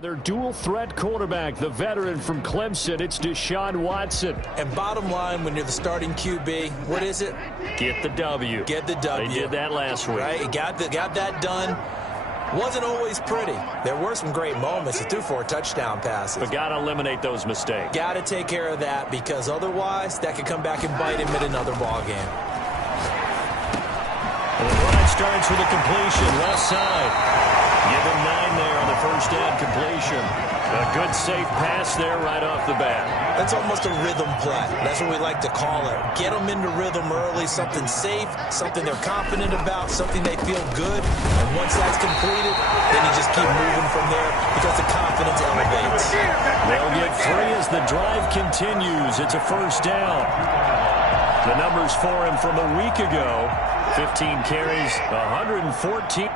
Their dual-threat quarterback, the veteran from Clemson, it's Deshaun Watson. And bottom line, when you're the starting QB, what is it? Get the W. Get the W. They did that last week. Right? He got that done. Wasn't always pretty. There were some great moments. He threw 4 touchdown passes. But got to eliminate those mistakes. Got to take care of that, because otherwise that could come back and bite him in another ball game. And the run starts with a completion, left side. Give him 9 there on the first down completion. A good, safe pass there right off the bat. That's almost a rhythm play. That's what we like to call it. Get them into rhythm early, something safe, something they're confident about, something they feel good. And once that's completed, then you just keep moving from there because the confidence elevates. They'll get 3 as the drive continues. It's a first down. The numbers for him from a week ago, 15 carries, 114.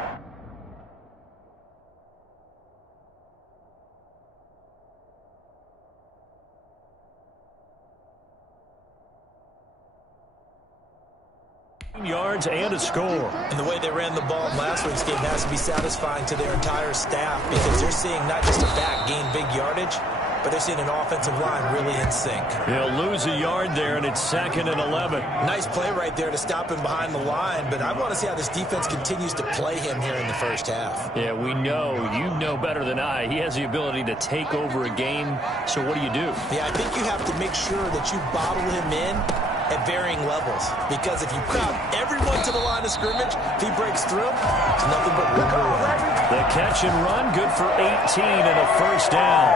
Yards and a score. And the way they ran the ball in last week's game has to be satisfying to their entire staff, because they're seeing not just a back gain big yardage, but they're seeing an offensive line really in sync. He'll lose a yard there, and it's 2nd and 11. Nice play right there to stop him behind the line, but I want to see how this defense continues to play him here in the first half. Yeah, we know. You know better than I. He has the ability to take over a game, so what do you do? Yeah, I think you have to make sure that you bottle him in at varying levels, because if you crowd everyone to the line of scrimmage, if he breaks through, it's nothing but room to run. The catch and run, good for 18 and a first down.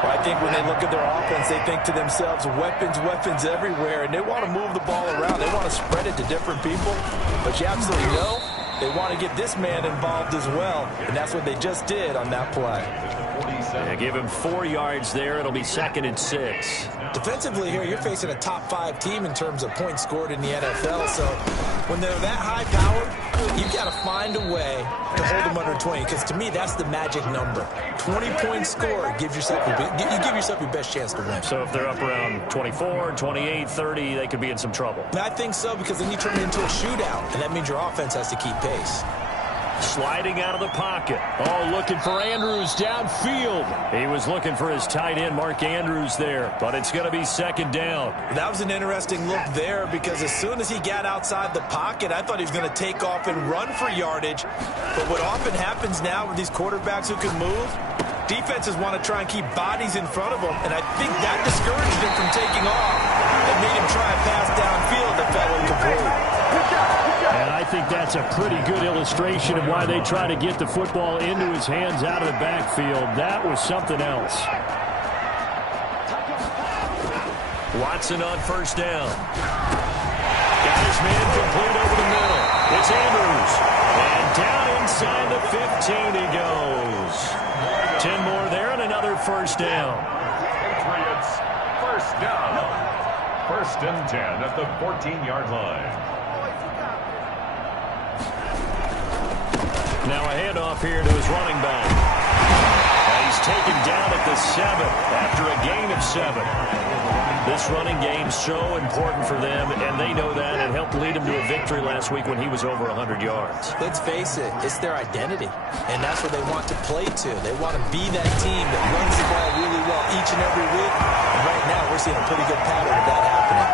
Well, I think when they look at their offense, they think to themselves, weapons everywhere, and they want to move the ball around. They want to spread it to different people, but you absolutely know they want to get this man involved as well, and that's what they just did on that play. They give him 4 yards there. It'll be 2nd and 6. Defensively here, you're facing a top 5 team in terms of points scored in the NFL. So when they're that high-powered, you've got to find a way to hold them under 20, because to me, that's the magic number. 20 points scored, you give yourself your best chance to win. So if they're up around 24, 28, 30, they could be in some trouble. I think so, because then you turn it into a shootout, and that means your offense has to keep pace. Sliding out of the pocket. Oh, looking for Andrews downfield. He was looking for his tight end, Mark Andrews, there. But it's going to be 2nd down. That was an interesting look there, because as soon as he got outside the pocket, I thought he was going to take off and run for yardage. But what often happens now with these quarterbacks who can move, defenses want to try and keep bodies in front of them, and I think that discouraged him from taking off and made him try a pass downfield that fell incomplete. And I think that's a pretty good illustration of why they try to get the football into his hands out of the backfield. That was something else. Watson on first down. Got his man complete over the middle. It's Andrews. And down inside the 15 he goes. 10 more there and another first down. Patriots, first down. 1st and 10 at the 14-yard line. Now a handoff here to his running back. He's taken down at the 7 after a gain of 7. This running game so important for them, and they know that. It helped lead him to a victory last week when he was over 100 yards. Let's face it, it's their identity, and that's what they want to play to. They want to be that team that runs the ball really well each and every week, and right now we're seeing a pretty good pattern of that happening.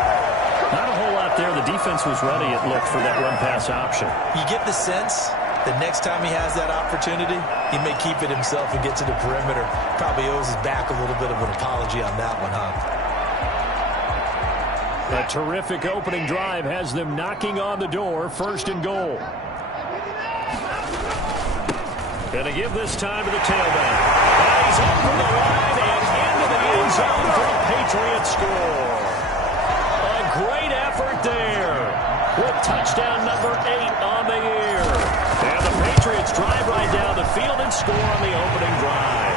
Not a whole lot there. The defense was ready, it looked, for that run-pass option. You get the sense the next time he has that opportunity, he may keep it himself and get to the perimeter. Probably owes his back a little bit of an apology on that one, huh? A terrific opening drive has them knocking on the door, 1st and goal. Going to give this time to the tailback. And he's over the line and into the end zone for a Patriot score. A great effort there with touchdown number 8 on the year. And the Patriots drive right down the field and score on the opening drive.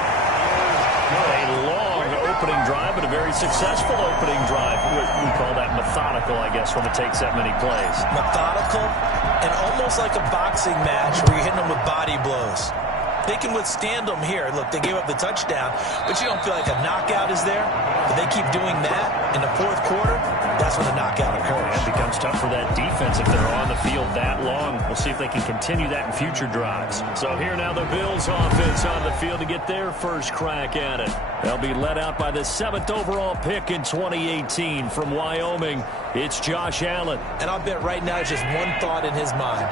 A long opening drive, but a very successful opening drive. We call that methodical, I guess, when it takes that many plays. Methodical and almost like a boxing match where you're hitting them with body blows. They can withstand them here. Look, they gave up the touchdown, but you don't feel like a knockout is there. But they keep doing that in the 4th quarter. That's when the knockout occurs. It becomes tough for that defense if they're on the field field that long. We'll see if they can continue that in future drives. So here now the Bills offense on the field to get their first crack at it. They'll be led out by the 7th overall pick in 2018 from Wyoming. It's Josh Allen. And I'll bet right now it's just one thought in his mind.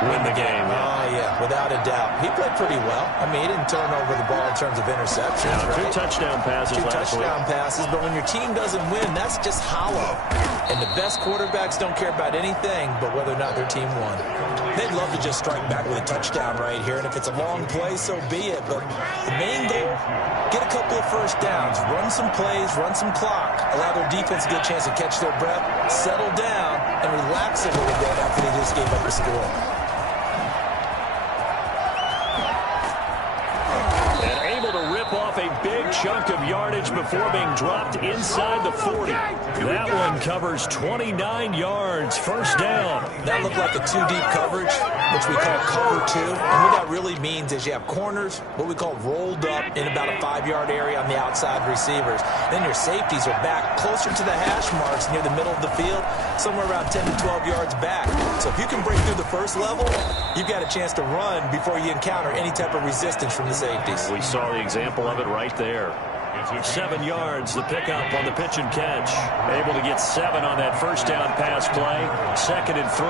Win the game. Oh, yeah, without a doubt. He played pretty well. I mean, he didn't turn over the ball in terms of interceptions, right? 2 touchdown passes last week. 2 touchdown passes, but when your team doesn't win, that's just hollow. And the best quarterbacks don't care about anything but whether or not their team won. They'd love to just strike back with a touchdown right here, and if it's a long play, so be it. But the main goal, get a couple of first downs, run some plays, run some clock, allow their defense to get a chance to catch their breath, settle down, and relax a little bit after they just gave up a score. A big chunk of yardage before being dropped inside the 40. That one covers 29 yards. First down. That looked like a 2-deep coverage, which we call cover 2. And what that really means is you have corners, what we call rolled up in about a 5-yard area on the outside receivers. Then your safeties are back closer to the hash marks near the middle of the field, somewhere around 10 to 12 yards back. So if you can break through the first level, you've got a chance to run before you encounter any type of resistance from the safeties. We saw the example of it right there. 7 yards, the pickup on the pitch and catch. Able to get 7 on that first down pass play. 2nd and 3.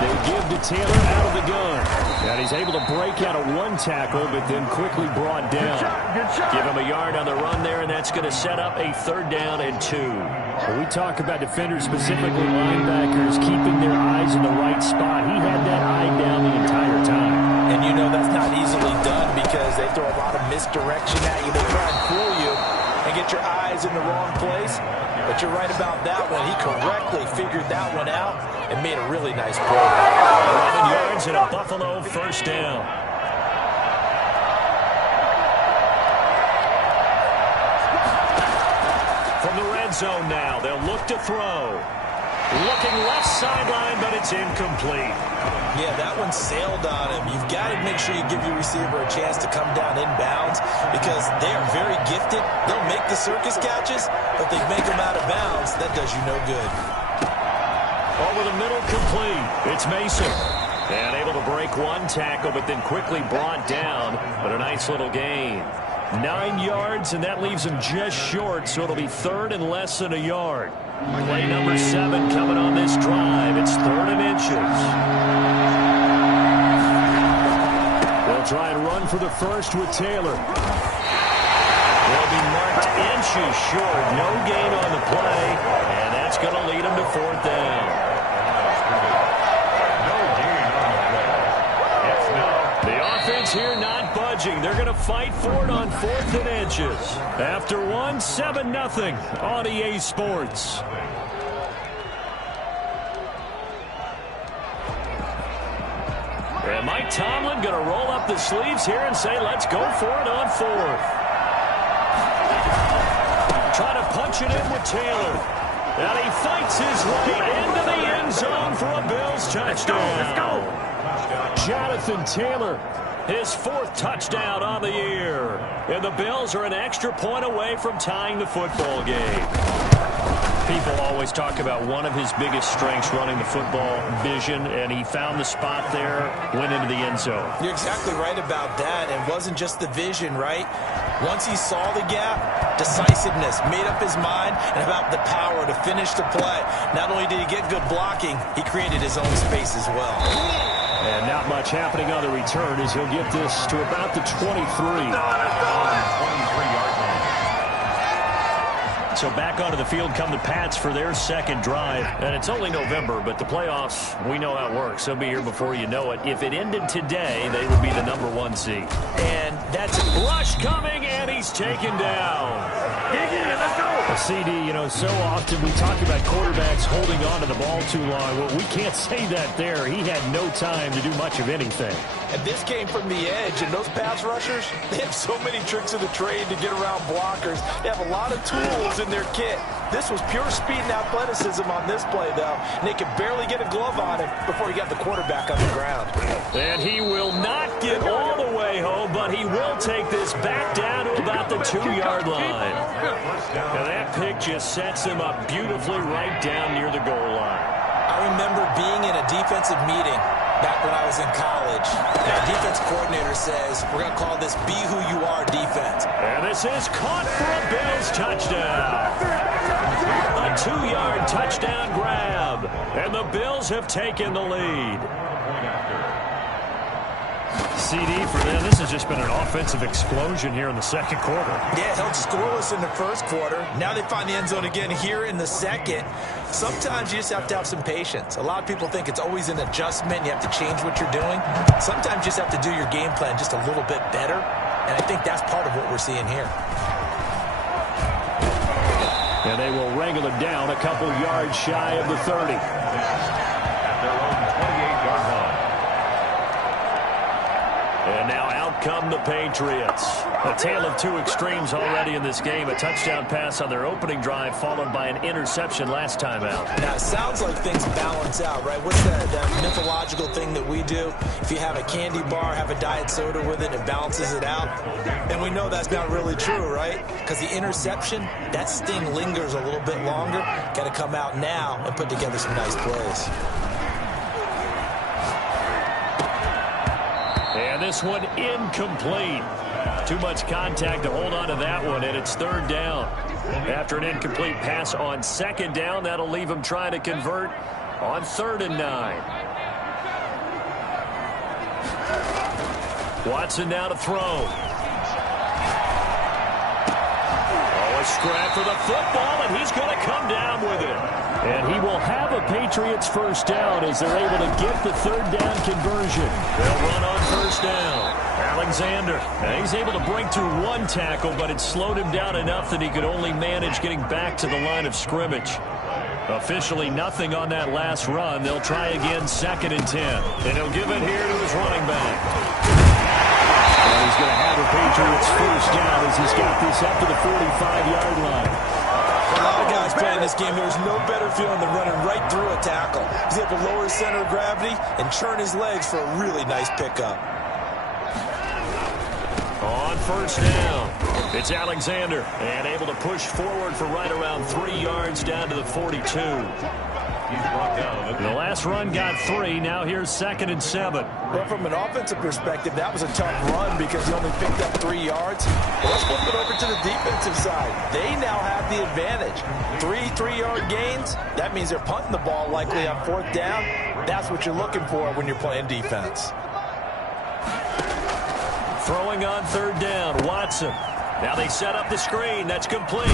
They give to Taylor out of the gun. And he's able to break out of 1 tackle, but then quickly brought down. Give him a yard on the run there, and that's going to set up a 3rd down and 2. When we talk about defenders, specifically linebackers, keeping their eyes in the right spot, he had that eye down the entire time. And you know that's not easily done because they throw a lot of misdirection at you. They try and fool you and get your eyes in the wrong place. But you're right about that one. He correctly figured that one out and made a really nice play. 11 yards and a Buffalo first down. From the red zone now, they'll look to throw. Looking left sideline, but it's incomplete. Yeah, that one sailed on him. You've got to make sure you give your receiver a chance to come down inbounds because they are very gifted. They'll make the circus catches, but they make them out of bounds. That does you no good. Over the middle, complete. It's Mason. And able to break 1 tackle, but then quickly brought down. But a nice little gain. 9 yards, and that leaves him just short, so it'll be 3rd and less than a yard. Play number 7 coming on this drive. It's 3rd and inches. They'll try and run for the first with Taylor. They'll be marked inches short. No gain on the play, and that's going to lead them to 4th down. The offense here not budging. They're going to fight for it on 4th and inches. After 1, 7-0 on EA Sports. And Mike Tomlin going to roll up the sleeves here and say, let's go for it on 4th. Try to punch it in with Taylor. And he fights his way into the end zone for a Bills touchdown. Let's go. Jonathan Taylor, his 4th touchdown on the year. And the Bills are an extra point away from tying the football game. People always talk about one of his biggest strengths running the football, vision, and he found the spot there, went into the end zone. You're exactly right about that. It wasn't just the vision, right? Once he saw the gap, decisiveness, made up his mind, and about the power to finish the play. Not only did he get good blocking, he created his own space as well. And not much happening on the return as he'll get this to about the 23. So back onto the field come the Pats for their 2nd drive. And it's only November, but the playoffs, we know how it works. They'll be here before you know it. If it ended today, they would be the number 1 seed. And that's a rush coming, and he's taken down. Let's go. A CD, you know, so often we talk about quarterbacks holding on to the ball too long. Well, we can't say that there. He had no time to do much of anything. And this came from the edge, and those pass rushers, they have so many tricks of the trade to get around blockers. They have a lot of tools in their kit. This was pure speed and athleticism on this play, though. And they could barely get a glove on him before he got the quarterback on the ground. And he will not get all the way home, but he will take this back down to about the 2-yard line. And that pick just sets him up beautifully right down near the goal line. I remember being in a defensive meeting back when I was in college. And our defense coordinator says, we're going to call this Be Who You Are defense. And this is caught for a Bills touchdown. A 2-yard touchdown grab. And the Bills have taken the lead. CD for them. This has just been an offensive explosion here in the second quarter. Yeah, held scoreless in the first quarter. Now they find the end zone again here in the second. Sometimes you just have to have some patience. A lot of people think it's always an adjustment. You have to change what you're doing. Sometimes you just have to do your game plan just a little bit better. And I think that's part of what we're seeing here. And they will wrangle it down a couple yards shy of the 30. At their own 28-yard line. And now out come the Patriots. A tale of two extremes already in this game. A touchdown pass on their opening drive followed by an interception last time out. Now, it sounds like things balance out, right? What's that mythological thing that we do? If you have a candy bar, have a diet soda with it, it balances it out. And we know that's not really true, right? Because the interception, that sting lingers a little bit longer. Got to come out now and put together some nice plays. And this one incomplete. Too much contact to hold on to that one, and it's third down. After an incomplete pass on second down, that'll leave him trying to convert on 3rd and 9. Watson now to throw. Oh, a scrap for the football, and he's going to come down with it. And he will have a Patriots first down as they're able to get the 3rd down conversion. They'll run on 1st down. Alexander, now he's able to break through one tackle, but it slowed him down enough that he could only manage getting back to the line of scrimmage. Officially nothing on that last run. They'll try again 2nd and 10. And he'll give it here to his running back. And he's going to have a Patriots first down as he's got this up to the 45-yard line. A lot of guys playing this game, there's no better feeling than running right through a tackle. He's able to lower his center of gravity and churn his legs for a really nice pickup. On 1st down, it's Alexander, and able to push forward for right around 3 yards down to the 42. The last run got 3. Now here's 2nd and 7. Well, from an offensive perspective, that was a tough run because he only picked up 3 yards. But let's flip it over to the defensive side. They now have the advantage. 3-3-yard gains, that means they're punting the ball likely on 4th down. That's what you're looking for when you're playing defense. Throwing on 3rd down, Watson. Now they set up the screen. That's complete.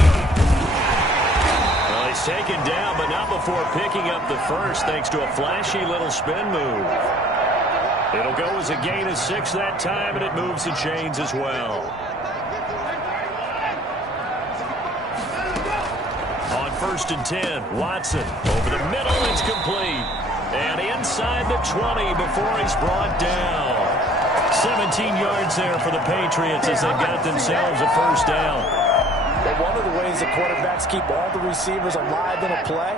Well, he's taken down, but not before picking up the first thanks to a flashy little spin move. It'll go as a gain of 6 that time, and it moves the chains as well. On 1st and 10, Watson. Over the middle, it's complete. And inside the 20 before he's brought down. 17 yards there for the Patriots as they got themselves a 1st down. But one of the ways the quarterbacks keep all the receivers alive in a play,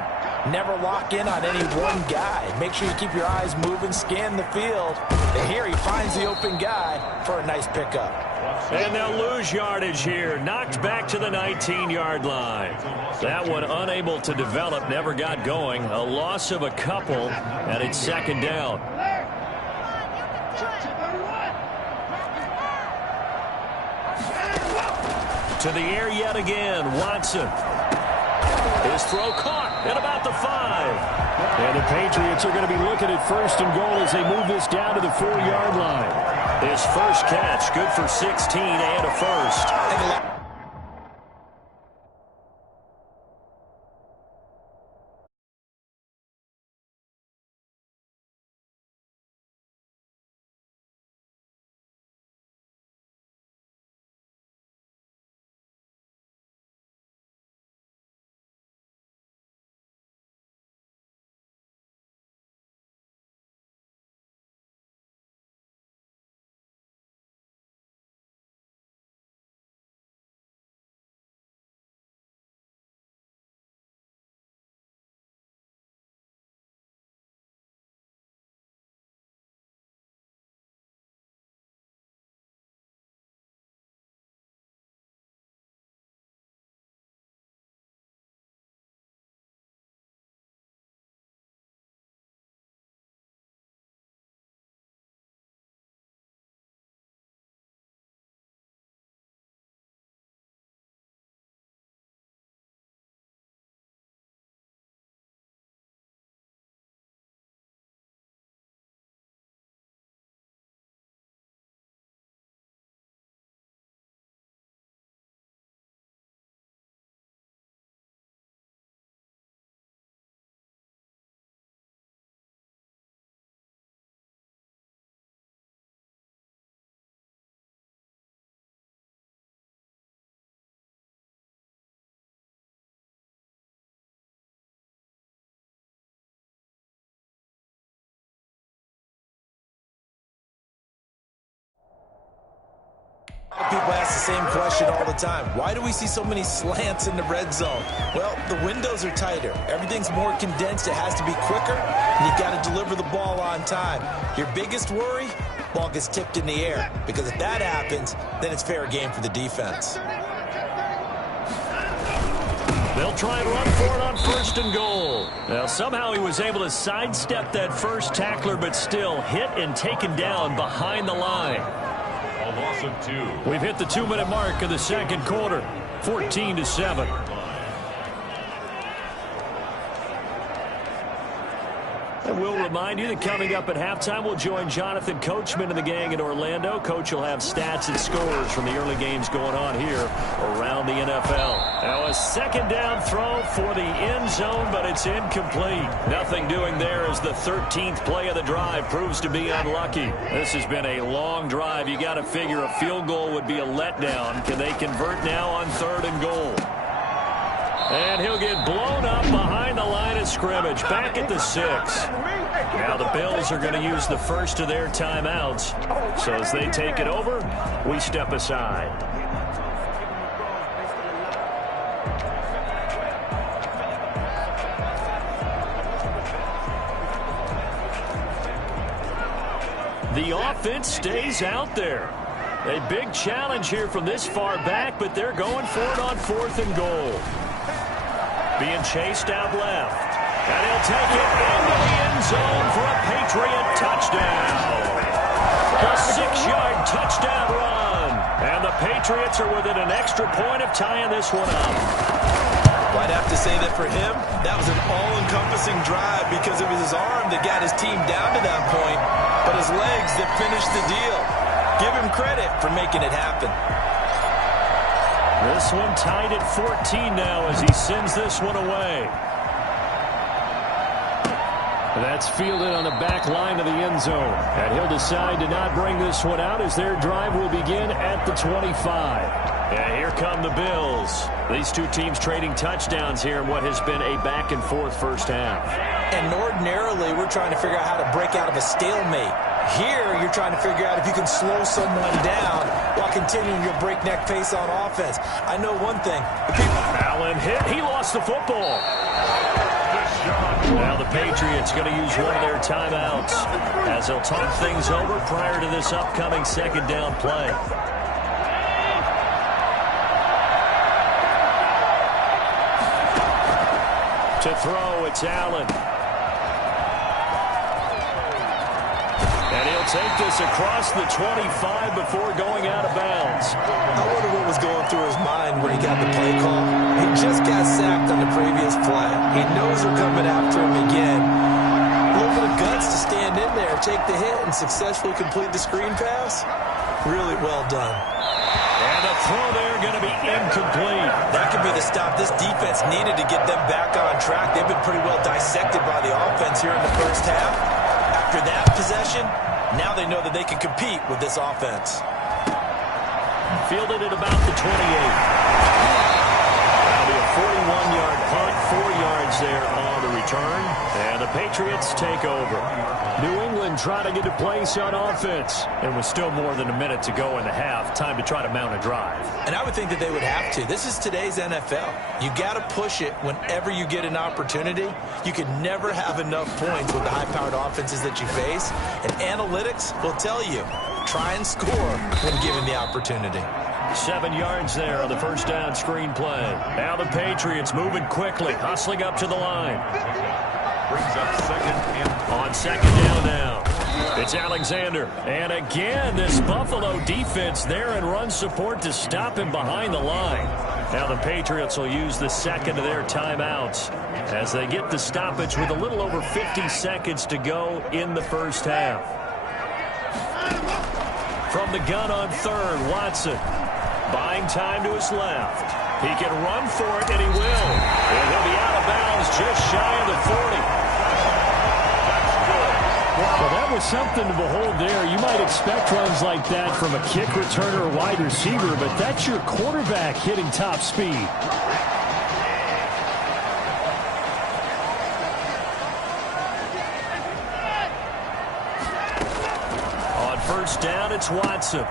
never lock in on any one guy. Make sure you keep your eyes moving, scan the field. And here he finds the open guy for a nice pickup. And they'll lose yardage here. Knocked back to the 19-yard line. That one unable to develop, never got going. A loss of a couple, and it's 2nd down. To the air yet again, Watson. His throw caught at about the 5. And the Patriots are going to be looking at 1st and goal as they move this down to the 4-yard line. His first catch, good for 16 and a first. people ask the same question all the time. Why do we see so many slants in the red zone? Well, the windows are tighter. Everything's more condensed. It has to be quicker, and you've got to deliver the ball on time. Your biggest worry? Ball gets tipped in the air, because if that happens, then it's fair game for the defense. They'll try and run for it on 1st and goal. Now, somehow he was able to sidestep that first tackler, but still hit and taken down behind the line. A loss of 2. We've hit the 2-minute mark of the second quarter, 14-7. And we'll remind you that coming up at halftime, we'll join Jonathan Coachman and the gang in Orlando. Coach will have stats and scores from the early games going on here around the NFL. Now a second down throw for the end zone, but it's incomplete. Nothing doing there as the 13th play of the drive proves to be unlucky. This has been a long drive. You got to figure a field goal would be a letdown. Can they convert now on 3rd and goal? And he'll get blown up behind the line of scrimmage, back at the 6. Now the Bills are going to use the first of their timeouts. So as they take it over, we step aside. The offense stays out there. A big challenge here from this far back, but they're going for it on 4th and goal. Being chased out left. And he'll take it into the end zone for a Patriot touchdown. A 6-yard touchdown run. And the Patriots are within an extra point of tying this one up. Well, I'd have to say that for him, that was an all-encompassing drive because it was his arm that got his team down to that point, but his legs that finished the deal. Give him credit for making it happen. This one tied at 14 now as he sends this one away. That's fielded on the back line of the end zone. And he'll decide to not bring this one out as their drive will begin at the 25. And here come the Bills. These two teams trading touchdowns here in what has been a back-and-forth first half. And ordinarily, we're trying to figure out how to break out of a stalemate. Here, you're trying to figure out if you can slow someone down while continuing your breakneck pace on offense. I know one thing. Allen hit. He lost the football. Now the Patriots going to use one of their timeouts as they'll talk things over prior to this upcoming second down play. To throw, it's Allen. And he'll take this across the 25 before going out of bounds. I wonder what was going through his mind when he got the play call. He just got sacked on the previous play. He knows they're coming after him again. A little bit of guts to stand in there, take the hit, and successfully complete the screen pass. Really well done. And the throw there going to be incomplete. That could be the stop this defense needed to get them back on track. They've been pretty well dissected by the offense here in the first half. After that possession, now they know that they can compete with this offense. Fielded at about the 28. That'll be a 41-yard punt, 4 yards there on the return. And the Patriots take over. New England trying to get a place on offense. And with still more than a minute to go in the half, time to try to mount a drive. And I would think that they would have to. This is today's NFL. You got to push it whenever you get an opportunity. You can never have enough points with the high-powered offenses that you face. And analytics will tell you, try and score when given the opportunity. 7 yards there on the first down screen play. Now the Patriots moving quickly, hustling up to the line. Brings up second and on second down now. It's Alexander. And again, this Buffalo defense there in run support to stop him behind the line. Now the Patriots will use the second of their timeouts as they get the stoppage with a little over 50 seconds to go in the first half. From the gun on third, Watson. Buying time to his left. He can run for it, and he will. And he'll be out of bounds just shy of the 40. Well, that was something to behold there. You might expect runs like that from a kick returner or wide receiver, but that's your quarterback hitting top speed. first down, it's Watson.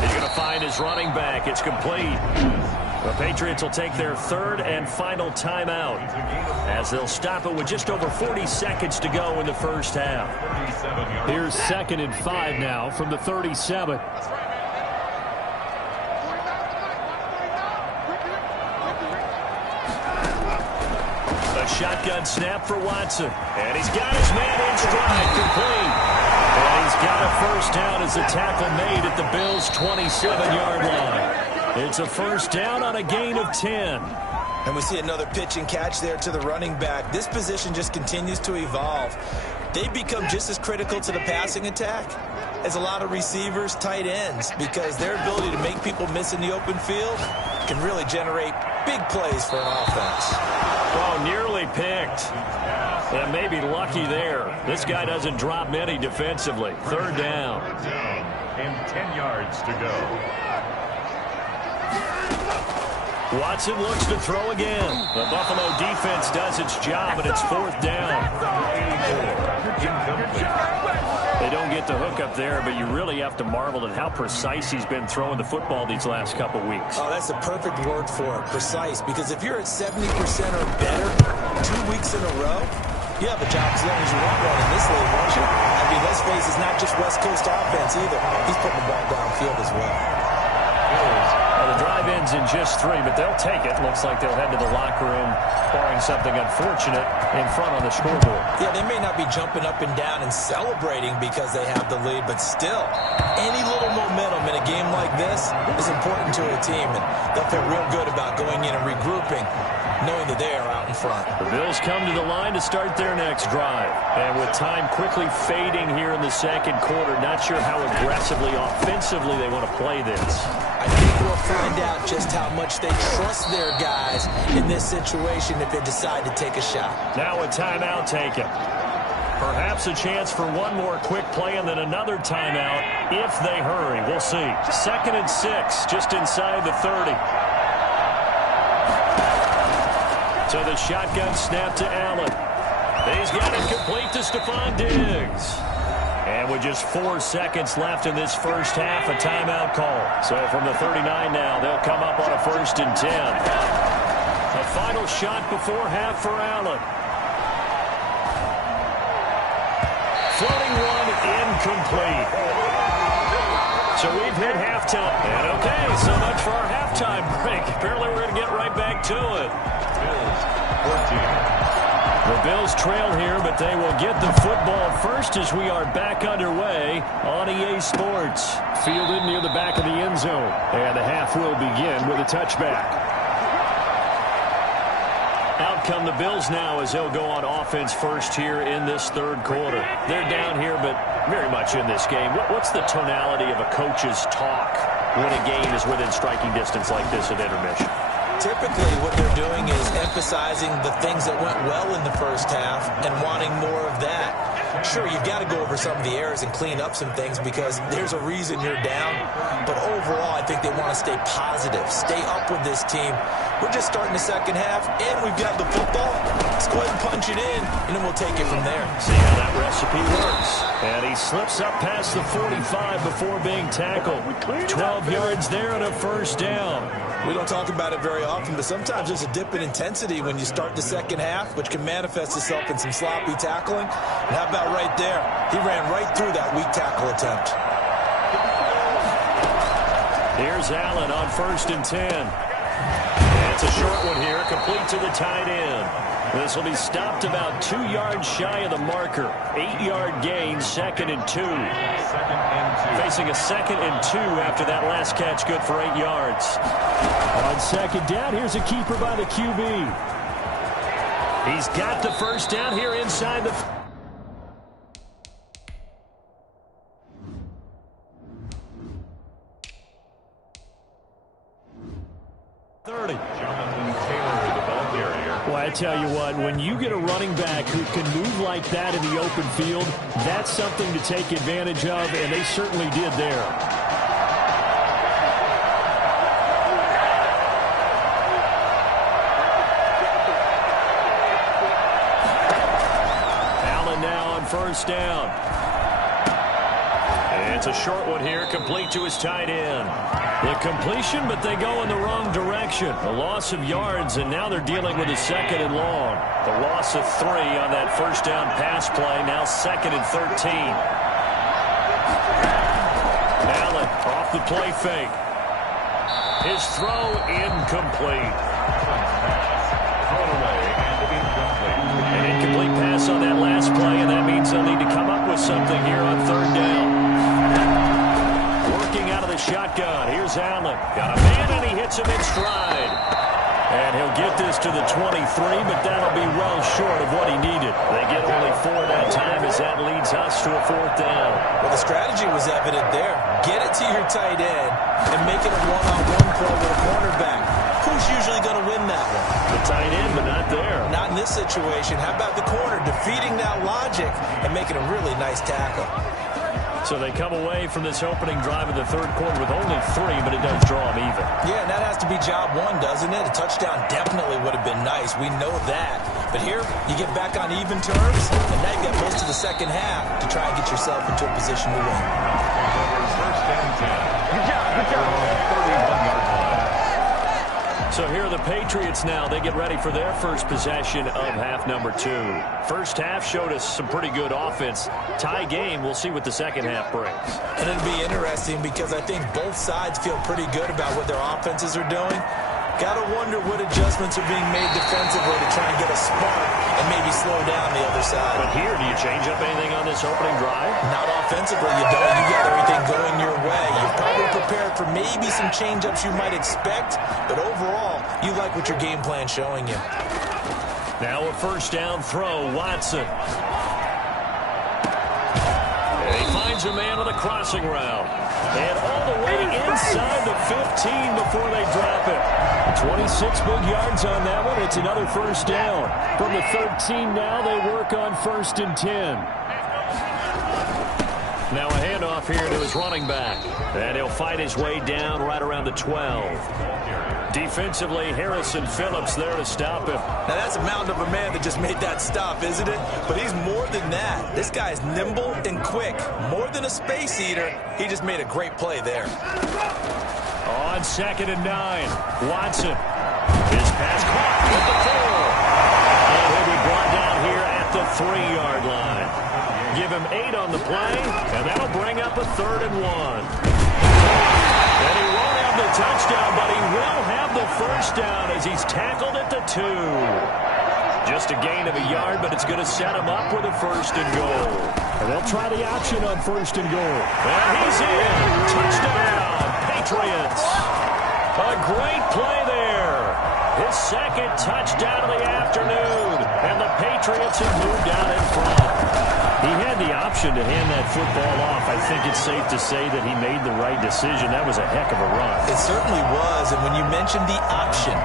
He's going to find his running back. It's complete. The Patriots will take their third and final timeout as they'll stop it with just over 40 seconds to go in the first half. Here's 2nd and 5 now from the 37. A shotgun snap for Watson. And he's got his man in stride, complete. And he's got a first down as the tackle made at the Bills' 27-yard line. It's a first down on a gain of 10. And we see another pitch and catch there to the running back. This position just continues to evolve. They become just as critical to the passing attack as a lot of receivers, tight ends, because their ability to make people miss in the open field can really generate big plays for an offense. Oh, nearly picked. And maybe lucky there. This guy doesn't drop many defensively. Third down. And 10 yards to go. Watson looks to throw again. The Buffalo defense does its job, and it's fourth down. They don't get the hook up there, but you really have to marvel at how precise he's been throwing the football these last couple weeks. Oh, that's a perfect word for it, precise, because if you're at 70% or better 2 weeks in a row, you have a job as long as you want one in this league, won't you? I mean, let's face it, it's not just West Coast offense either. He's putting the ball downfield as well. Well, the drive ends in just 3, but they'll take it. Looks like they'll head to the locker room, barring something unfortunate in front on the scoreboard. Yeah, they may not be jumping up and down and celebrating because they have the lead, but still, any little momentum in a game like this is important to a team, and they'll feel real good about going in and regrouping, knowing that they are out in front. The Bills come to the line to start their next drive. And with time quickly fading here in the second quarter, not sure how aggressively, offensively they want to play this. I think we'll find out just how much they trust their guys in this situation if they decide to take a shot. Now a timeout taken. Perhaps a chance for one more quick play and then another timeout if they hurry. We'll see. 2nd and 6, just inside the 30. So the shotgun snap to Allen. He's got it complete to Stephon Diggs. And with just 4 seconds left in this first half, a timeout call. So from the 39 now, they'll come up on a 1st and 10. A final shot before half for Allen. Floating one, incomplete. So we've hit halftime. And okay, so much for our halftime break. Apparently we're going to get right back to it. Bills 14. The Bills trail here, but they will get the football first as we are back underway on EA Sports. Fielded near the back of the end zone. And the half will begin with a touchback. Out come the Bills now as they'll go on offense first here in this third quarter. They're down here, but very much in this game. What's the tonality of a coach's talk when a game is within striking distance like this at intermission? Typically, what they're doing is emphasizing the things that went well in the first half and wanting more of that. Sure, you've got to go over some of the errors and clean up some things because there's a reason you're down. But overall, I think they want to stay positive, stay up with this team. We're just starting the second half, and we've got the football. Let's go ahead and punch it in, and then we'll take it from there. See how that recipe works. And he slips up past the 45 before being tackled. 12 yards there and a first down. We don't talk about it very often, but sometimes there's a dip in intensity when you start the second half, which can manifest itself in some sloppy tackling. And how about right there? He ran right through that weak tackle attempt. Here's Allen on 1st and 10. And it's a short one here, complete to the tight end. This will be stopped about 2 yards shy of the marker. 8-yard gain, 2nd and 2. Facing a 2nd and 2 after that last catch, good for 8 yards. On 2nd down, here's a keeper by the QB. He's got the first down here inside the 30. Well, I tell you what, when you get a running back who can move like that in the open field, that's something to take advantage of, and they certainly did there. Allen now on 1st down. And it's a short one here, complete to his tight end. The completion, but they go in the wrong direction. A loss of yards, and now they're dealing with a 2nd and long. The loss of 3 on that first down pass play, now 2nd and 13. Allen off the play fake. His throw incomplete. An incomplete pass on that last play, and that means they'll need to come up with something here on 3rd down. Working out of the shotgun. Here's Allen. Got a man, and he hits him in stride. And he'll get this to the 23, but that'll be well short of what he needed. They get only 4 that time as that leads us to a 4th down. Well, the strategy was evident there. Get it to your tight end and make it a one-on-one play with a cornerback. Who's usually going to win that one? The tight end, but not there. Not in this situation. How about the corner defeating that logic and making a really nice tackle? So they come away from this opening drive in the 3rd quarter with only 3, but it does draw them even. Yeah, and that has to be job 1, doesn't it? A touchdown definitely would have been nice. We know that. But here, you get back on even terms, and now you've got most of the second half to try and get yourself into a position to win. First and 10. Good job. 31-yard line. So here are the Patriots now. They get ready for their first possession of half number 2. First half showed us some pretty good offense. Tie game. We'll see what the second half brings. And it'll be interesting because I think both sides feel pretty good about what their offenses are doing. Got to wonder what adjustments are being made defensively to try and get a spark and maybe slow down the other side. But here, do you change up anything on this opening drive? Not offensively, you don't. You got everything going your way. You're probably prepared for maybe some change-ups you might expect, but overall, you like what your game plan's showing you. Now a first down throw, Watson. And he finds a man on the crossing route. And all the way inside the 15 before they drop it. 26 big yards on that one. It's another first down. From the 13 now, they work on 1st and 10. Now a handoff here to his running back. And he'll fight his way down right around the 12. Defensively, Harrison Phillips there to stop him. Now that's a mound of a man that just made that stop, isn't it? But he's more than that. This guy's nimble and quick. More than a space eater, he just made a great play there. On 2nd and 9, Watson. His pass caught with the 4. And he'll be brought down here at the 3-yard line. Give him 8 on the play, and that'll bring up a 3rd and 1. And he won't have the touchdown, but he will have the first down as he's tackled at the 2. Just a gain of a yard, but it's going to set him up with a 1st and goal. And they'll try the option on 1st and goal. And he's in. Touchdown, Patriots. A great play there. His 2nd touchdown of the afternoon. And the Patriots have moved out in front. He had the option to hand that football off. I think it's safe to say that he made the right decision. That was a heck of a run. It certainly was. And when you mentioned the option,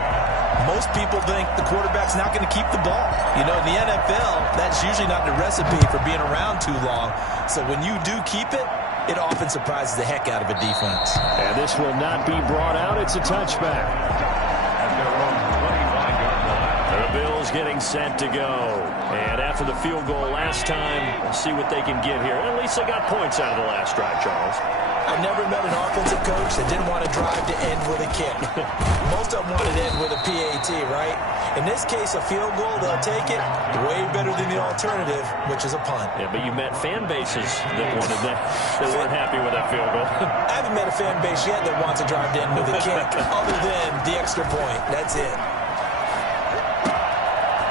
most people think the quarterback's not going to keep the ball. You know, in the NFL, that's usually not the recipe for being around too long. So when you do keep it, it often surprises the heck out of a defense. And this will not be brought out. It's a touchback. The Bills getting set to go. And after the field goal last time, we'll see what they can get here. At least they got points out of the last drive, Charles. I've never met an offensive coach that didn't want to drive to end with a kick. Most of them wanted to end with a PAT, right? In this case, a field goal, they'll take it way better than the alternative, which is a punt. Yeah, but you met fan bases that wanted that, that weren't happy with that field goal. I haven't met a fan base yet that wants to drive to end with a kick, other than the extra point. That's it.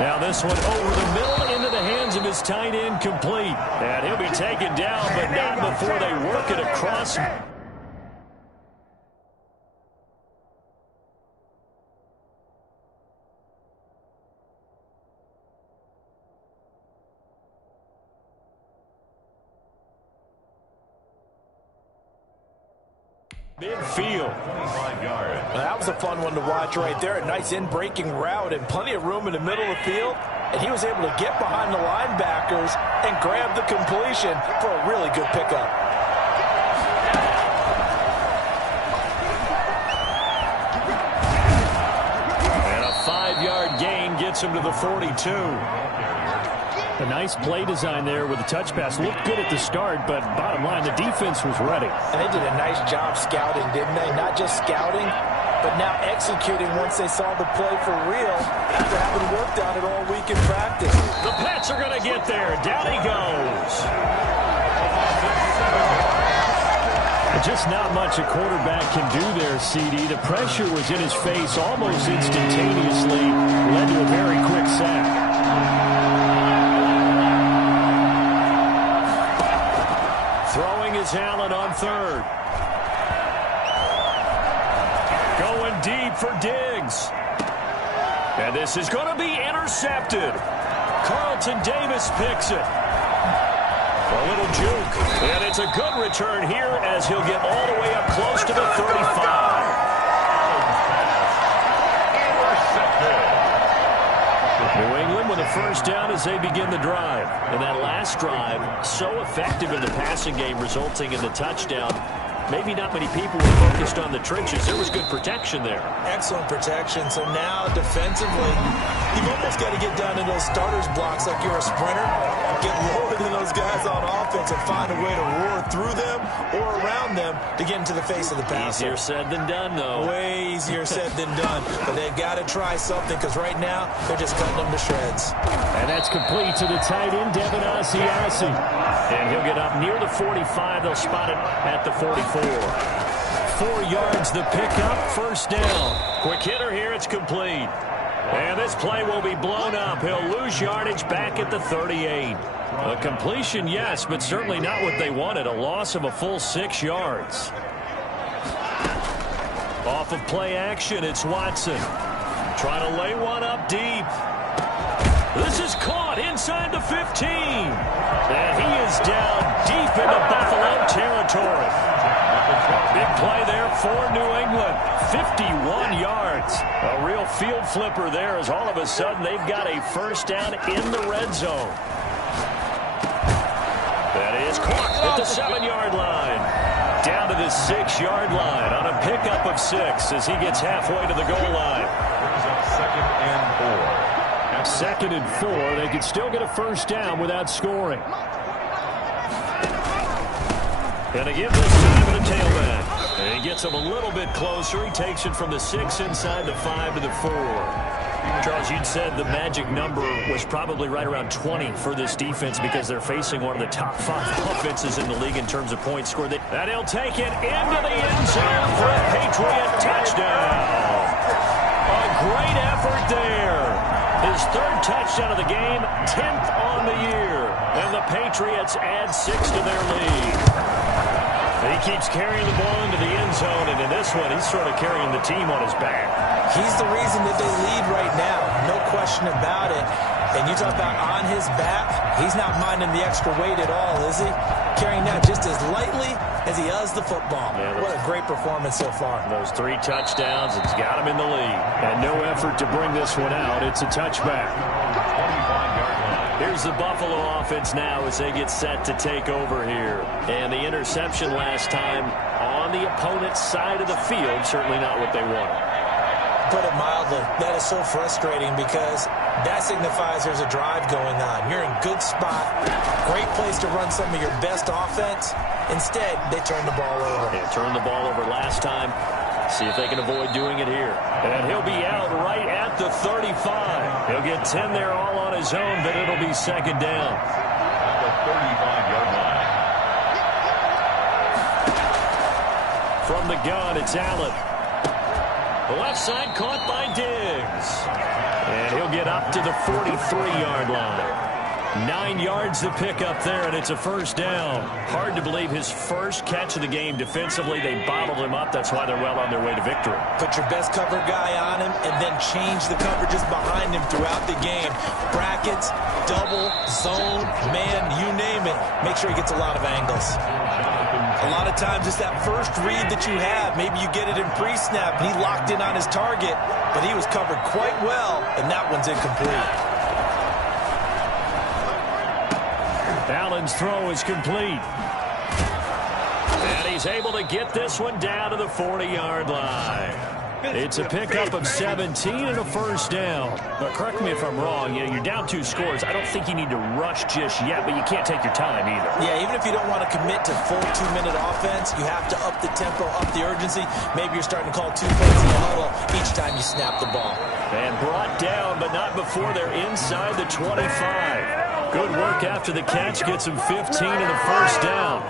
Now this one over the middle into the hands of his tight end, complete. And he'll be taken down, but not before they work it across. Midfield. That was a fun one to watch right there. A nice in-breaking route and plenty of room in the middle of the field. And he was able to get behind the linebackers and grab the completion for a really good pickup. And a 5-yard gain gets him to the 42. A nice play design there with the touch pass. Looked good at the start, but bottom line, the defense was ready. And they did a nice job scouting, didn't they? Not just scouting, but now executing once they saw the play for real after having worked on it all week in practice. The Pats are going to get there. Down he goes. Just not much a quarterback can do there, CD. The pressure was in his face almost instantaneously. Led to a very quick sack. Throwing is Allen on third. Going deep for Diggs. And this is going to be intercepted. Carlton Davis picks it. A little juke. And it's a good return here as he'll get all the way up close to the 35. New England with a first down as they begin the drive. And that last drive, so effective in the passing game, resulting in the touchdown. Maybe not many people were focused on the trenches. There was good protection there. Excellent protection. So now defensively, you've almost got to get down to those starters blocks like you're a sprinter. Get lower than those guys on offense and find a way to roar through them or around them to get into the face of the passer. Easier said than done, though. Way easier said than done. But they've got to try something because right now they're just cutting them to shreds. And that's complete to the tight end, Devin Asiasi. And he'll get up near the 45. They'll spot it at the 44. 4 yards the pickup, first down. Quick hitter here, it's complete. And this play will be blown up. He'll lose yardage back at the 38. A completion, yes, but certainly not what they wanted. A loss of a full 6 yards. Off of play action, it's Watson. Trying to lay one up deep. This is caught inside the 15. And he is down deep into Buffalo territory. Big play there for New England. 51 yards. A real field flipper there as all of a sudden they've got a first down in the red zone. That is caught at the 7-yard line. Down to the 6-yard line on a pickup of 6 as he gets halfway to the goal line. Second and 4. Second and 4. They could still get a first down without scoring. And they give this time to the tailback. And he gets him a little bit closer. He takes it from the 6 inside the 5 to the 4. Charles, you'd said the magic number was probably right around 20 for this defense because they're facing one of the top 5 offenses in the league in terms of points scored. And he'll take it into the end zone for a Patriot touchdown. A great effort there. His 3rd touchdown of the game, 10th on the year. And the Patriots add 6 to their lead. He keeps carrying the ball into the end zone, and in this one, he's sort of carrying the team on his back. He's the reason that they lead right now. No question about it. And you talk about on his back, he's not minding the extra weight at all, is he? Carrying that just as lightly as he does the football. Yeah, what a great performance so far. Those 3 touchdowns, it's got him in the lead. And no effort to bring this one out. It's a touchback. 25-yard line. Here's the Buffalo offense now as they get set to take over here. And the interception last time on the opponent's side of the field, certainly not what they wanted. Put it mildly, that is so frustrating because that signifies there's a drive going on. You're in good spot, great place to run some of your best offense. Instead, they turn the ball over. They turned the ball over last time. See if they can avoid doing it here. And he'll be out right at the 35. He'll get 10 there all on his own, but it'll be second down. At the 35-yard line. From the gun, it's Allen. The left side caught by Diggs. And he'll get up to the 43-yard line. 9 yards to pick up there, and it's a first down. Hard to believe his first catch of the game defensively. They bottled him up. That's why they're well on their way to victory. Put your best cover guy on him and then change the coverages behind him throughout the game. Brackets, double, zone, man, you name it. Make sure he gets a lot of angles. A lot of times it's that first read that you have. Maybe you get it in pre-snap and he locked in on his target, but he was covered quite well, and that one's incomplete. Allen's throw is complete. And he's able to get this one down to the 40-yard line. It's a pickup of 17 and a first down. But correct me if I'm wrong. You're down 2 scores. I don't think you need to rush just yet, but you can't take your time either. Yeah, even if you don't want to commit to full 2-minute offense, you have to up the tempo, up the urgency. Maybe you're starting to call 2 plays in the huddle each time you snap the ball. And brought down, but not before they're inside the 25. Good work after the catch. Gets him 15 and a first down.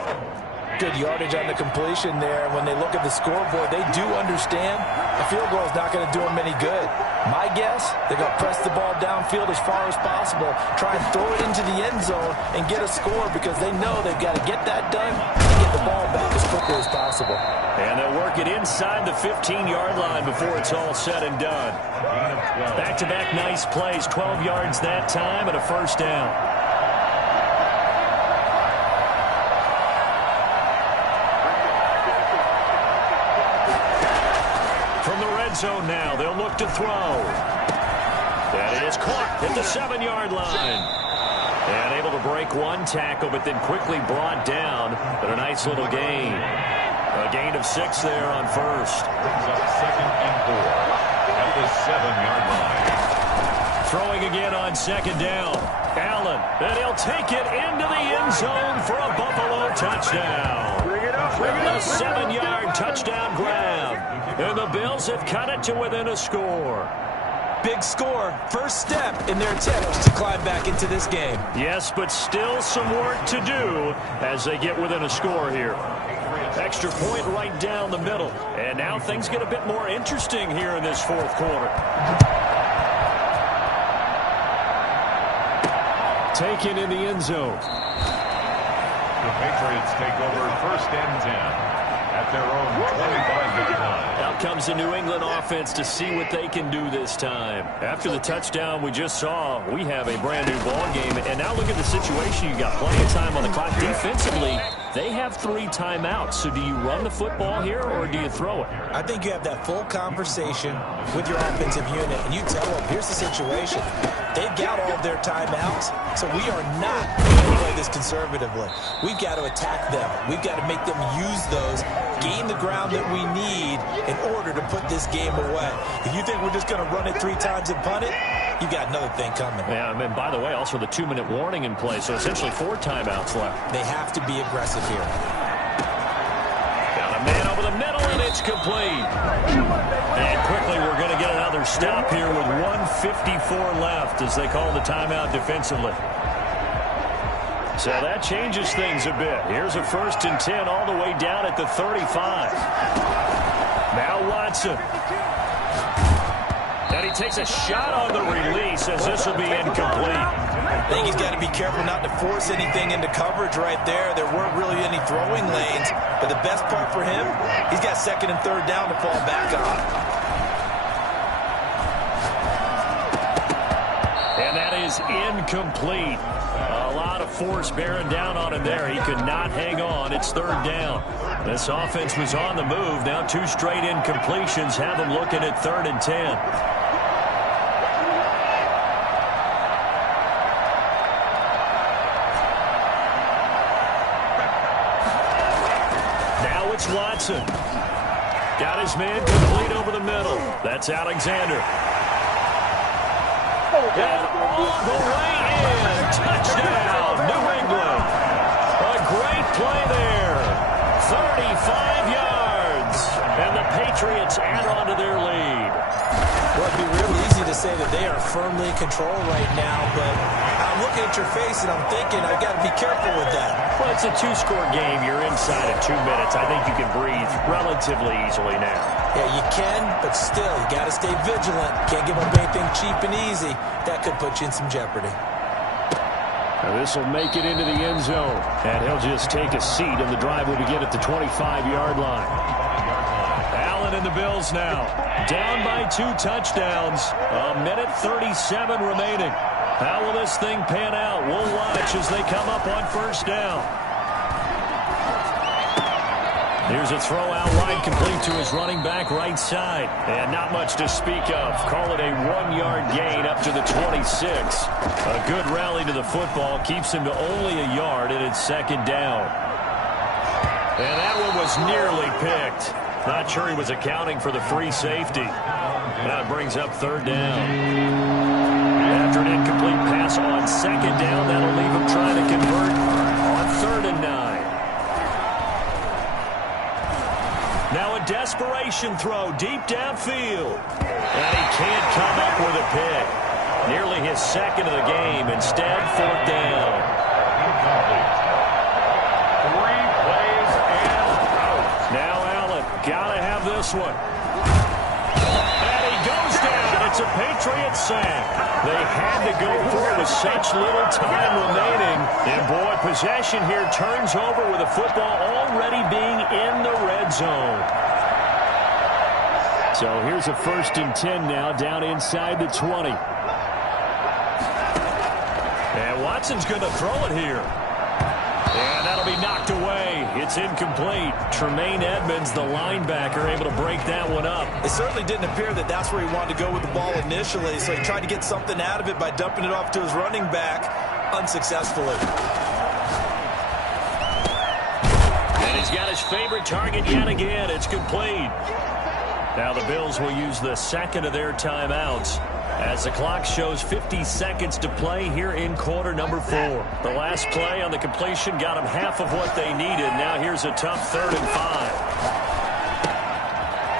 Good yardage on the completion there. When they look at the scoreboard, they do understand a field goal is not going to do them any good. My guess, they're going to press the ball downfield as far as possible, try and throw it into the end zone and get a score because they know they've got to get that done and get the ball back as quickly as possible. And they'll work it inside the 15-yard line before it's all said and done. Back-to-back nice plays, 12 yards that time and a first down. Zone now. They'll look to throw. That is caught at the 7-yard line. And able to break one tackle, but then quickly brought down. But a nice little gain. A gain of 6 there on first. Brings up 2nd and 4 at the 7-yard line. Throwing again on 2nd down. Allen. And he'll take it into the end zone for a Buffalo touchdown. A 7-yard touchdown grab. And the Bills have cut it to within a score. Big score. First step in their attempt to climb back into this game. Yes, but still some work to do as they get within a score here. Extra point right down the middle. And now things get a bit more interesting here in this 4th quarter. Taken in the end zone. The Patriots take over 1st and 10 at their own 25-yard line. Out comes the New England offense to see what they can do this time. After the touchdown we just saw, we have a brand new ball game. And now look at the situation. You got plenty of time on the clock. Defensively, they have 3 timeouts. So do you run the football here or do you throw it? I think you have that full conversation with your offensive unit, and you tell them, here's the situation. They've got all of their timeouts, so we are not going to play this conservatively. We've got to attack them. We've got to make them use those, gain the ground that we need in order to put this game away. If you think we're just going to run it 3 times and punt it, you've got another thing coming. Yeah, and by the way, also the 2-minute warning in play, so essentially 4 timeouts left. They have to be aggressive here. Got a man over the middle, and it's complete. And quickly we're going to get another stop here with 1:54 left as they call the timeout defensively. So that changes things a bit. Here's a 1st and 10 all the way down at the 35. Now Watson. And he takes a shot on the release as this will be incomplete. I think he's got to be careful not to force anything into coverage right there. There weren't really any throwing lanes, but the best part for him, he's got 2nd and 3rd down to fall back on. And that is incomplete. A lot of force bearing down on him there. He could not hang on. It's 3rd down. This offense was on the move. Now 2 straight incompletions have them looking at 3rd and 10. It's Watson. Got his man complete over the middle. That's Alexander. And all the way in. Touchdown, New England. A great play there. 35 yards. And the Patriots add on to their lead. Well, it'd be real easy to say that they are firmly in control right now, but I'm looking at your face and I'm thinking I've got to be careful with that. Well, it's a 2-score game. You're inside of 2 minutes. I think you can breathe relatively easily now. Yeah, you can, but still, you got to stay vigilant. Can't give up anything cheap and easy. That could put you in some jeopardy. Now this will make it into the end zone, and he'll just take a seat, and the drive will begin at the 25-yard line. Allen and the Bills now down by 2 touchdowns. A minute 37 remaining. How will this thing pan out? We'll watch as they come up on 1st down. Here's a throw out wide, complete to his running back right side. And not much to speak of. Call it a 1-yard gain up to the 26. A good rally to the football keeps him to only a yard, and it's 2nd down. And that one was nearly picked. Not sure he was accounting for the free safety. That brings up third down. After an incomplete pass on second down, that'll leave him trying to convert on 3rd and 9. Now a desperation throw deep downfield. And he can't come up with a pick. Nearly his second of the game. Instead, 4th down. 3 plays and out. Now Allen, gotta have this one. And he goes down. It's a Patriot sack. They had to go for it with such little time remaining. And boy, possession here turns over with the football already being in the red zone. So here's a 1st and 10 now, down inside the 20. And Watson's going to throw it here. And that'll be knocked away. It's incomplete. Tremaine Edmonds, the linebacker, able to break that one up. It certainly didn't appear that that's where he wanted to go with the ball initially, so he tried to get something out of it by dumping it off to his running back unsuccessfully. And he's got his favorite target yet again. It's complete. Now the Bills will use the second of their timeouts as the clock shows 50 seconds to play here in quarter number 4. The last play on the completion got them half of what they needed. Now here's a tough 3rd and 5.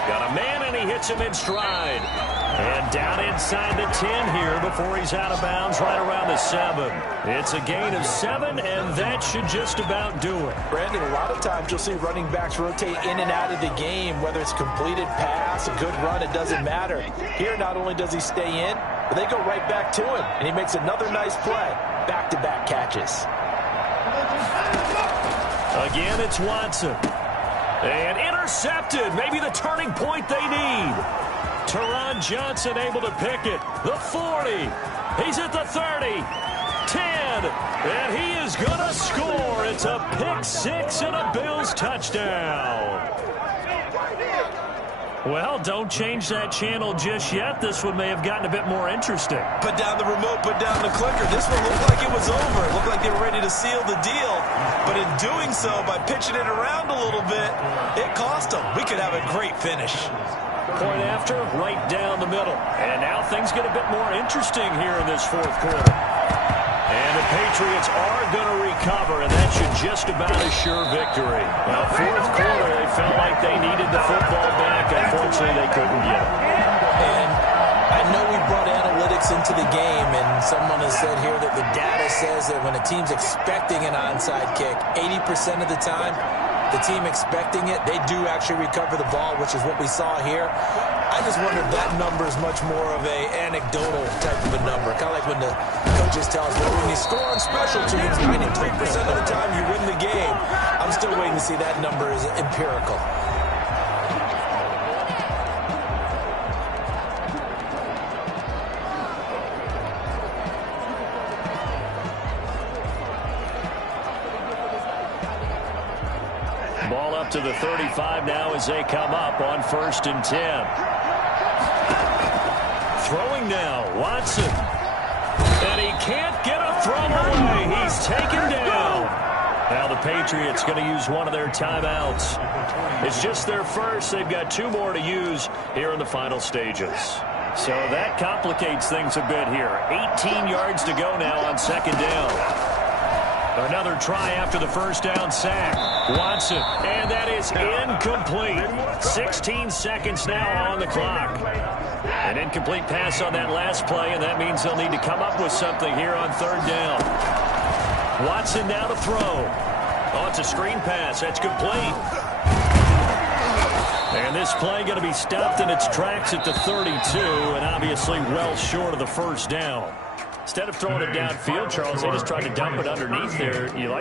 Got a man, and he hits him in stride. And down inside the 10 here before he's out of bounds right around the 7. It's a gain of 7, and that should just about do it. Brandon, a lot of times you'll see running backs rotate in and out of the game, whether it's completed pass, a good run, it doesn't matter. Here, not only does he stay in, but they go right back to him, and he makes another nice play. Back-to-back catches. Again, it's Watson. And intercepted. Maybe the turning point they need. Teron Johnson able to pick it. The 40. He's at the 30. 10. And he is going to score. It's a pick 6 and a Bills touchdown. Well, don't change that channel just yet. This one may have gotten a bit more interesting. Put down the remote, put down the clicker. This one looked like it was over. It looked like they were ready to seal the deal. But in doing so, by pitching it around a little bit, it cost them. We could have a great finish. Point after, right down the middle. And now things get a bit more interesting here in this 4th quarter. And the Patriots are going to recover, and that should just about assure victory. Well, 4th quarter, they felt like they needed the football back. Unfortunately, they couldn't get it. And I know we brought analytics into the game, and someone has said here that the data says that when a team's expecting an onside kick, 80% of the time, the team expecting it, they do actually recover the ball, which is what we saw here. I just wonder if that number is much more of a anecdotal type of a number. Kind of like when the coaches tell us, well, when you score on special teams, 93% of the time you win the game. I'm still waiting to see that number is empirical. Ball up to the 35 now as they come up on 1st and 10. Throwing now, Watson. And he can't get a throw away. He's taken down. Now the Patriots going to use one of their timeouts. It's just their first. They've got 2 more to use here in the final stages. So that complicates things a bit here. 18 yards to go now on 2nd down. Another try after the 1st down sack. Watson, and that is incomplete. 16 seconds now on the clock. An incomplete pass on that last play, and that means they'll need to come up with something here on 3rd down. Watson now to throw. Oh, it's a screen pass. That's complete. And this play going to be stopped in its tracks at the 32, and obviously well short of the 1st down. Instead of throwing it downfield, Charles, they just tried to dump it underneath there. You like